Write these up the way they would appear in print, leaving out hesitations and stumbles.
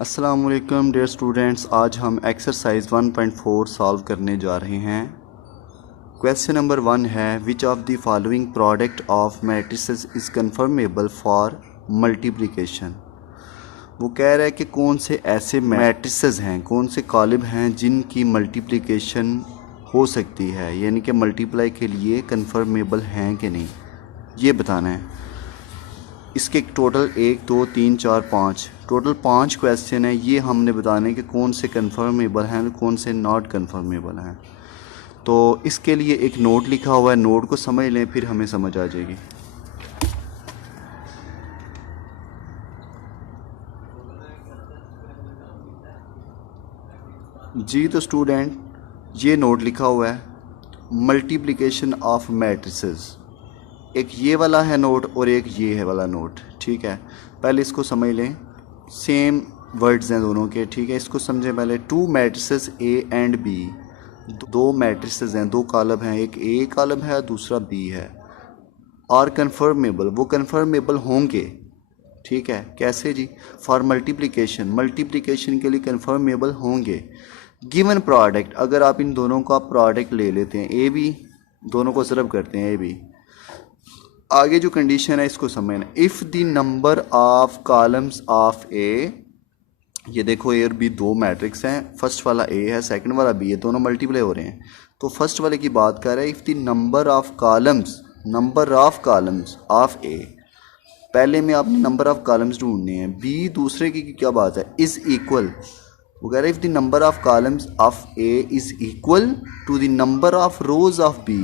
अस्सलाम वालेकुम dear students, आज हम एक्सरसाइज 1.4 सॉल्व करने जा रहे हैं। क्वेश्चन नंबर 1 है which of the following product of matrices is conformable for multiplication. वो कह रहा है कि कौन से ऐसे मैट्रिसेस हैं, कौन से कॉलम हैं जिनकी मल्टीप्लिकेशन हो सकती है, यानी कि मल्टीप्लाई के लिए कन्फर्मेबल हैं कि नहीं, ये बताना है। इसके टोटल 1 2 3 4 5 टोटल 5 क्वेश्चन है। ये हमने बताने कि कौन से कन्फर्मेबल हैं, कौन से नॉट कन्फर्मेबल हैं। तो इसके लिए एक नोट लिखा हुआ है, नोट को समझ लें फिर हमें समझ आ जाएगी। जी तो स्टूडेंट, ये नोट लिखा हुआ है मल्टीप्लिकेशन ऑफ मैट्रिसेस। एक ये वाला है नोट और एक ये है वाला नोट, ठीक है। पहले इसको समझ लें, सेम वर्ड्स हैं दोनों के, ठीक है। इसको समझें पहले। Two matrices A and B, दो मैट्रिसेस हैं, दो कॉलम हैं, एक ए कॉलम है दूसरा बी है। आर कन्फर्मेबल, वो कन्फर्मेबल होंगे, ठीक है। कैसे जी? फॉर मल्टीप्लिकेशन, मल्टीप्लिकेशन के लिए कन्फर्मेबल होंगे। गिवन प्रोडक्ट, अगर आप इन दोनों का प्रोडक्ट ले लेते हैं, ए बी, दोनों को सर्व करते हैं ए बी। आगे जो कंडीशन है इसको समझना। If the number of columns of A, ये देखो ए और बी दो मैट्रिक्स हैं, फर्स्ट वाला ए है सेकंड वाला बी है, दोनों मल्टीप्लाई हो रहे हैं। तो फर्स्ट वाले की बात कर रहे हैं, if the number of columns of A, पहले में आपने नंबर ऑफ कॉलम्स ढूंढने हैं। बी दूसरे की क्या बात है, इज़ इक्वल। वो कह रहे हैं if the number of columns of A is equal to the number of rows of B,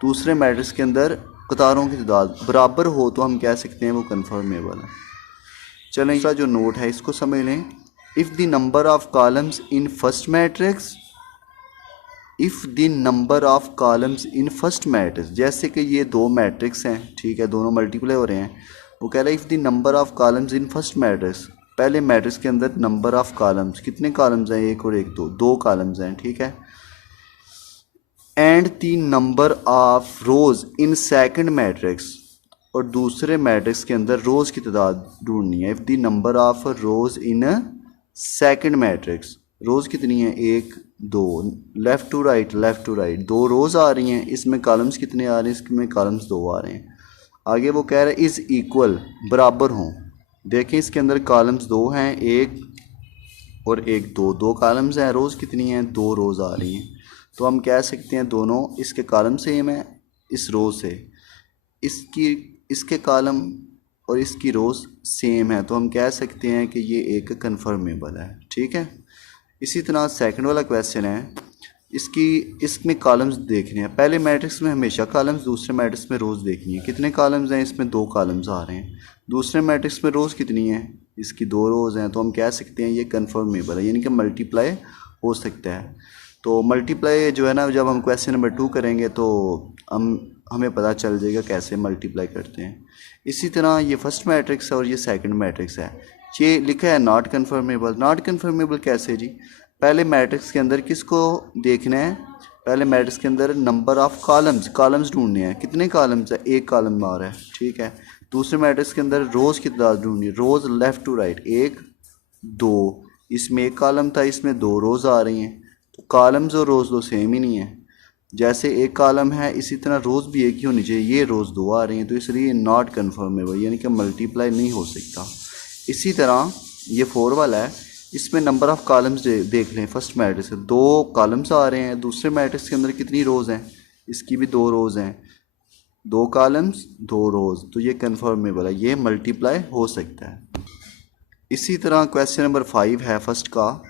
दूसरे मैट्रिक्स के अंदर कतारों की तादाद बराबर हो तो हम कह सकते हैं वो कन्फर्मेबल है। चलें, इसका जो नोट है इसको समझ लें। If the number of columns in first matrix, if the number of columns in first matrix, जैसे कि ये दो मैट्रिक्स हैं, ठीक है, दोनों मल्टीप्लाई हो रहे हैं। वो कह रहा है if the number of columns in first matrix, पहले मैट्रिक्स के अंदर नंबर ऑफ कॉलम्स, कितने कॉलम्स हैं, एक और एक, दो कॉलम्स हैं, ठीक है। And the number of rows in second matrix, और दूसरे मैट्रिक्स के अंदर रोज की तादाद ढूंढनी है। If the number of rows in second matrix, rows कितनी है, एक दो, लेफ़्ट टू राइट, दो रोज आ रही हैं, इसमें कॉलम्स कितने आ रहे हैं, इसमें कॉलम्स दो आ रहे हैं। आगे वो कह रहे हैं इज़ इक्वल, बराबर हों। देखें इसके अंदर कॉलम्स दो हैं, एक और एक, दो कॉलम्स हैं, रोज़ कितनी हैं, दो रोज़ आ रही हैं। तो हम कह सकते हैं दोनों, इसके कॉलम सेम है इस रो से, इसके कॉलम और इसकी रोज़ सेम है, तो हम कह सकते हैं कि ये एक कन्फर्मेबल है, ठीक है। इसी तरह सेकंड वाला क्वेश्चन है, इसमें कॉलम्स देखने हैं। पहले मैट्रिक्स में हमेशा कॉलम्स, दूसरे मैट्रिक्स में रोज़ देखनी है। कितने कॉलम्स हैं, इसमें दो कॉलम्स आ रहे हैं। दूसरे मैट्रिक्स में रोज़ कितनी है, इसकी दो रोज़ हैं, तो हम कह सकते हैं ये कन्फर्मेबल है, यानी कि मल्टीप्लाई हो सकता है। तो मल्टीप्लाई जो है ना, जब हम क्वेश्चन नंबर 2 करेंगे तो हमें पता चल जाएगा कैसे मल्टीप्लाई करते हैं। इसी तरह ये फर्स्ट मैट्रिक्स है और ये सेकंड मैट्रिक्स है। ये लिखा है नॉट कन्फर्मेबल। नॉट कन्फर्मेबल कैसे जी? पहले मैट्रिक्स के अंदर किसको देखना है, पहले मैट्रिक्स के अंदर नंबर ऑफ कॉलम्स ढूंढने हैं। कितने कॉलम्स है, एक कॉलम आ रहा है, ठीक है। दूसरे मैट्रिक्स के अंदर रोज़ की तादाद ढूंढनी है, रोज़ लेफ़्ट टू राइट, एक दो, इसमें एक कॉलम था, इसमें दो रोज़ आ रही हैं। तो कॉलम्स और रोज़ दो सेम ही नहीं है। जैसे एक कॉलम है इसी तरह रोज़ भी एक ही होनी चाहिए, ये रोज़ दो आ रही हैं, तो इसलिए नॉट कन्फर्मेबल, यानी कि मल्टीप्लाई नहीं हो सकता। इसी तरह ये 4 वाला है, इसमें नंबर ऑफ़ कॉलम्स देख लें। फर्स्ट मैट्रिक्स से दो कॉलम्स आ रहे हैं, दूसरे मैट्रिक्स के अंदर कितनी रोज़ हैं, इसकी भी दो रोज़ हैं, दो कॉलम्स दो रोज़, तो ये कन्फर्मेबल है, ये मल्टीप्लाई हो सकता है। इसी तरह क्वेश्चन नंबर 5 है फर्स्ट का।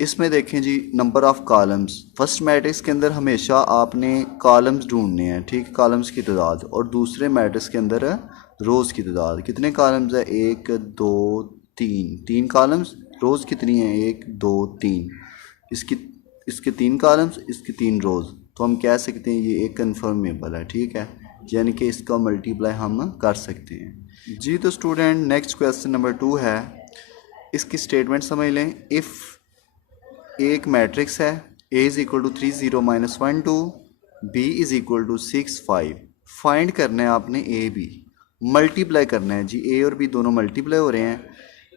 इसमें देखें जी, number of columns, first matrix के अंदर हमेशा आपने कॉलम्स ढूंढने हैं, ठीक, कॉलम्स की तादाद, और दूसरे मैट्रिक्स के अंदर रोज़ की तादाद। कितने कॉलम्स है, एक दो तीन कॉलम्स, रोज़ कितनी है, एक दो तीन, इसके तीन कॉलम्स, इसकी तीन रोज़, तो हम कह सकते हैं ये एक कन्फर्मेबल है, ठीक है, यानी कि इसका मल्टीप्लाई हम कर सकते हैं। जी तो स्टूडेंट, नेक्स्ट क्वेश्चन नंबर 2 है, इसकी स्टेटमेंट समझ लें। इफ़ एक मैट्रिक्स है, A is equal to 3 0 -1 2, B is equal to 6 5, find करना है आपने A B, मल्टीप्लाई करना है जी। A और B दोनों मल्टीप्लाई हो रहे हैं।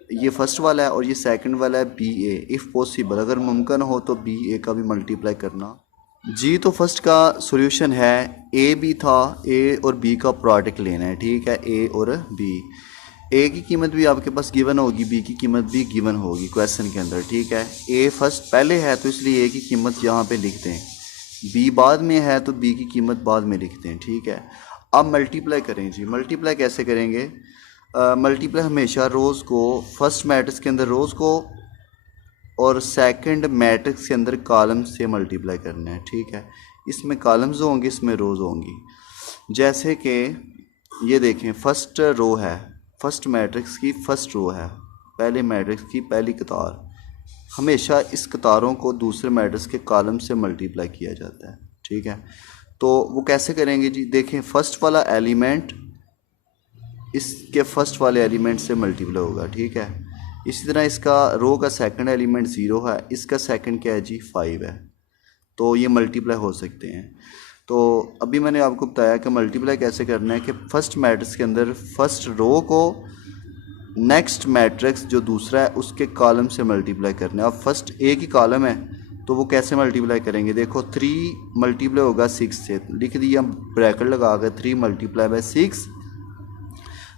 ये फर्स्ट वाला है और ये सेकंड वाला है बी ए। इफ़ पॉसिबल, अगर मुमकिन हो तो बी ए का भी मल्टीप्लाई करना। जी तो फर्स्ट का सॉल्यूशन है, ए बी था, ए और बी का प्रोडक्ट लेना है, ठीक है, ए और बी। ए की कीमत भी आपके पास गिवन होगी, बी की कीमत भी गिवन होगी क्वेश्चन के अंदर, ठीक है। ए फर्स्ट पहले है तो इसलिए ए की कीमत यहाँ पे लिखते हैं, बी बाद में है तो बी की कीमत बाद में लिखते हैं, ठीक है। अब मल्टीप्लाई करें जी। मल्टीप्लाई कैसे करेंगे? मल्टीप्लाई हमेशा रोज़ को फर्स्ट मैट्रिक्स के अंदर रोज़ को और सेकंड मैट्रिक्स के अंदर कॉलम से मल्टीप्लाई करना है, ठीक है। इसमें कॉलम्स होंगे, इसमें रोज़ होंगी। जैसे कि ये देखें, फर्स्ट रो है, फर्स्ट मैट्रिक्स की फर्स्ट रो है, पहले मैट्रिक्स की पहली कतार। हमेशा इस कतारों को दूसरे मैट्रिक्स के कॉलम से मल्टीप्लाई किया जाता है, ठीक है। तो वो कैसे करेंगे जी? देखें, फर्स्ट वाला एलिमेंट इसके फर्स्ट वाले एलिमेंट से मल्टीप्लाई होगा, ठीक है। इसी तरह इसका रो का सेकंड एलिमेंट 0 है, इसका सेकंड क्या है जी? 5 है। तो ये मल्टीप्लाई हो सकते हैं। तो अभी मैंने आपको बताया कि मल्टीप्लाई कैसे करना है, कि फर्स्ट मैट्रिक्स के अंदर फर्स्ट रो को नेक्स्ट मैट्रिक्स जो दूसरा है उसके कॉलम से मल्टीप्लाई करना है। अब फर्स्ट ए की कॉलम है तो वो कैसे मल्टीप्लाई करेंगे? देखो, 3 मल्टीप्लाई होगा 6 से, लिख दिया ब्रैकेट लगा कर 3 मल्टीप्लाई बाय 6।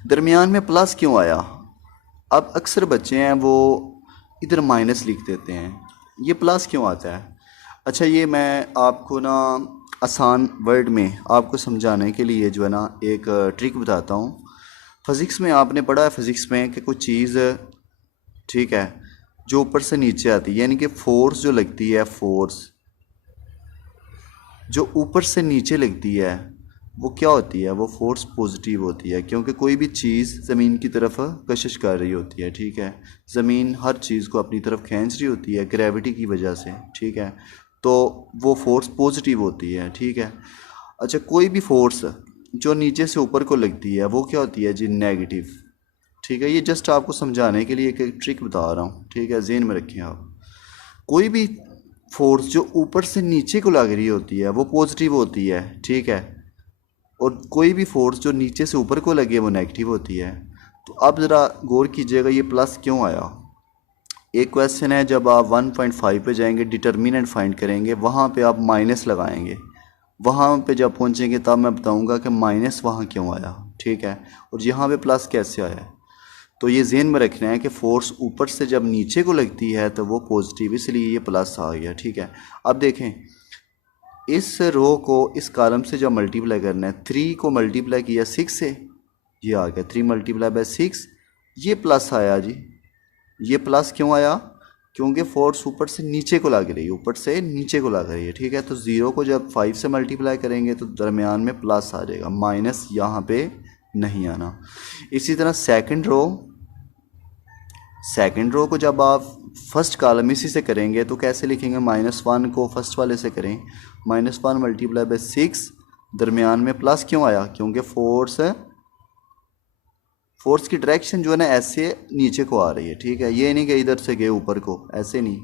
दरमियान में प्लस क्यों आया? अब अक्सर बच्चे हैं वो इधर माइनस लिख देते हैं, ये प्लस क्यों आता है? अच्छा, ये मैं आपको ना आसान वर्ड में आपको समझाने के लिए जो है ना एक ट्रिक बताता हूँ। फिज़िक्स में आपने पढ़ा है, फिज़िक्स में कि कुछ चीज़, ठीक है, जो ऊपर से नीचे आती है, यानी कि फोर्स जो लगती है, फोर्स जो ऊपर से नीचे लगती है वो क्या होती है? वो फोर्स पॉजिटिव होती है, क्योंकि कोई भी चीज़ ज़मीन की तरफ कशिश कर रही होती है, ठीक है। ज़मीन हर चीज़ को अपनी तरफ खींच रही होती है ग्रेविटी की वजह से, ठीक है। तो वो फोर्स पॉजिटिव होती है, ठीक है। अच्छा, कोई भी फोर्स जो नीचे से ऊपर को लगती है वो क्या होती है जी? नेगेटिव, ठीक है। ये जस्ट आपको समझाने के लिए एक ट्रिक बता रहा हूँ, ठीक है, ज़हन में रखें आप। कोई भी फोर्स जो ऊपर से नीचे को लग रही होती है वो पॉजिटिव होती है, ठीक है, और कोई भी फोर्स जो नीचे से ऊपर को लगे वो नेगेटिव होती है। तो अब ज़रा गौर कीजिएगा, ये प्लस क्यों आया? एक क्वेश्चन है, जब आप 1.5 पे जाएंगे, डिटर्मिनेंट फाइंड करेंगे, वहाँ पे आप माइनस लगाएंगे, वहाँ पे जब पहुँचेंगे तब मैं बताऊँगा कि माइनस वहाँ क्यों आया, ठीक है, और यहाँ पे प्लस कैसे आया। तो ये ज़हन में रखना है कि फोर्स ऊपर से जब नीचे को लगती है तो वो पॉजिटिव, इसलिए ये प्लस आ गया, ठीक है। अब देखें, इस रो को इस कॉलम से जब मल्टीप्लाई करना है, 3 को मल्टीप्लाई किया 6 से, ये आ गया 3 मल्टीप्लाई बाय 6, ये प्लस आया जी। ये प्लस क्यों आया? क्योंकि फोर्स ऊपर से नीचे को लग रही है, ऊपर से नीचे को लग रही है, ठीक है। तो 0 को जब 5 से मल्टीप्लाई करेंगे तो दरमियान में प्लस आ जाएगा, माइनस यहाँ पे नहीं आना। इसी तरह सेकंड रो को जब आप फर्स्ट कॉलम इसी से करेंगे तो कैसे लिखेंगे? -1 को फर्स्ट वाले से करें, -1 मल्टीप्लाई बाय 6, दरमियान में प्लस क्यों आया? क्योंकि फोर्स की डायरेक्शन जो है ना ऐसे नीचे को आ रही है, ठीक है। ये नहीं कि इधर से गए ऊपर को, ऐसे नहीं,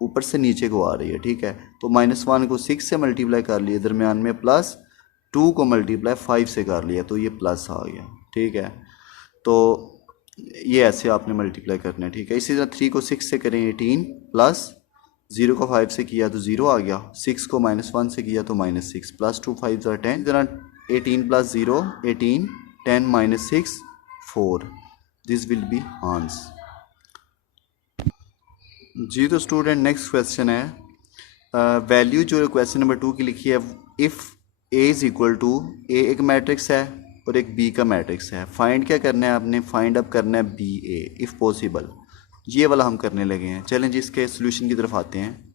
ऊपर से नीचे को आ रही है, ठीक है। तो -1 को 6 से मल्टीप्लाई कर लिया, दरमियान में प्लस, 2 को मल्टीप्लाई 5 से कर लिया तो ये प्लस आ गया, ठीक है। तो ये ऐसे आपने मल्टीप्लाई करना है, ठीक है। इसी तरह 3 को 6 से करें 18, प्लस 0 को 5 से किया तो 0 आ गया, 6 को -1 से किया तो -6, प्लस 2 5 ज़ा 10, तरह 18 plus 0 18, 10 -6 4, this will be answer जी। तो स्टूडेंट, नेक्स्ट क्वेश्चन है, वैल्यू जो क्वेश्चन नंबर 2 की लिखी है, if A is equal to, A एक मैट्रिक्स है और एक बी का मैट्रिक्स है, फाइंड क्या करना है आपने? फाइंड अप करना है बी ए इफ़ पॉसिबल, ये वाला हम करने लगे हैं। चलें जी, इसके सोल्यूशन की तरफ आते हैं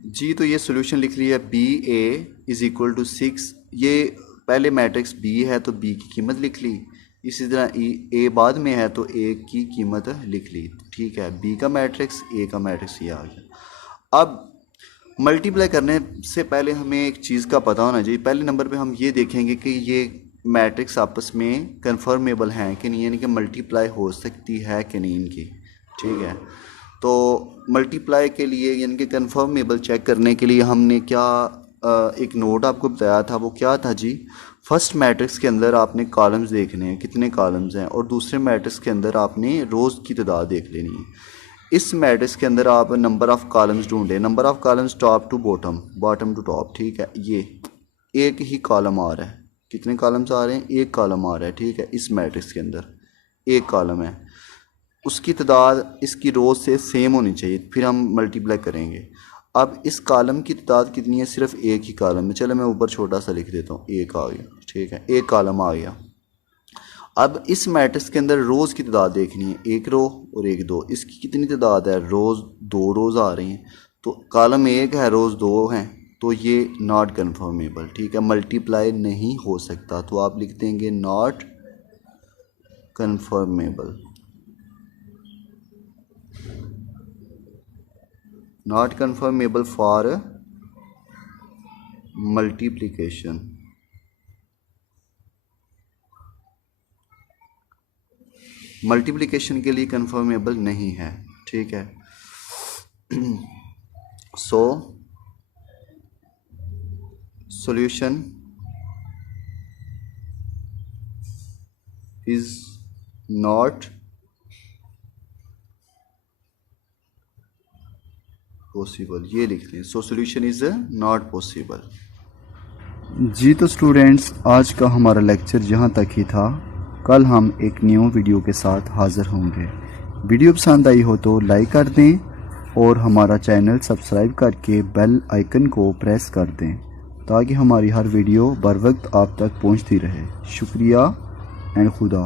जी। तो ये सोल्यूशन लिख लिया, B A is equal to 6, ये पहले मैट्रिक्स बी है तो बी की कीमत लिख ली, इसी तरह ए बाद में है तो ए की कीमत लिख ली, ठीक है। बी का मैट्रिक्स, ए का मैट्रिक्स, ये आ गया। अब मल्टीप्लाई करने से पहले हमें एक चीज़ का पता होना चाहिए। पहले नंबर पे हम ये देखेंगे कि ये मैट्रिक्स आपस में कन्फर्मेबल हैं कि नहीं, यानी कि मल्टीप्लाई हो सकती है कि नहीं इनकी, ठीक है। तो मल्टीप्लाई के लिए यानी कि कन्फर्मेबल चेक करने के लिए हमने क्या एक नोट आपको बताया था, वो क्या था जी? फर्स्ट मैट्रिक्स के अंदर आपने कॉलम्स देखने हैं, कितने कॉलम्स हैं, और दूसरे मैट्रिक्स के अंदर आपने रोज़ की तादाद देख लेनी है। इस मैट्रिक्स के अंदर आप नंबर ऑफ़ कॉलम्स ढूंढें, number of columns top to bottom, bottom to top, ठीक है। ये एक ही कॉलम आ रहा है, कितने कॉलम्स आ रहे हैं, एक कॉलम आ रहा है, ठीक है। इस मैट्रिक्स के अंदर एक कॉलम है, उसकी तादाद इसकी रोज़ से सेम होनी चाहिए, फिर हम मल्टीप्लाई करेंगे। अब इस कॉलम की तादाद कितनी है, सिर्फ एक ही कॉलम है। चलो मैं ऊपर छोटा सा लिख देता हूँ, एक आ गया, ठीक है, एक कॉलम आ गया। अब इस मैट्रिक्स के अंदर रोज़ की तादाद देखनी है, एक रो और एक दो। इसकी कितनी तादाद है, रोज़, दो रोज़ आ रही हैं, तो कॉलम एक है, रोज़ दो हैं, तो ये नॉट कन्फर्मेबल, ठीक है, मल्टीप्लाई नहीं हो सकता। तो आप लिख देंगे not conformable, not conformable for multiplication. Multiplication के लिए कन्फर्मेबल नहीं है, ठीक है। So solution is not possible, ये लिख लें। So solution is not possible. जी तो स्टूडेंट्स, आज का हमारा लेक्चर यहाँ तक ही था। कल हम एक न्यू वीडियो के साथ हाज़िर होंगे। वीडियो पसंद आई हो तो लाइक कर दें और हमारा चैनल सब्सक्राइब करके बेल आइकन को प्रेस कर दें ताकि हमारी हर वीडियो बर वक्त आप तक पहुँचती रहे। शुक्रिया एंड खुदा।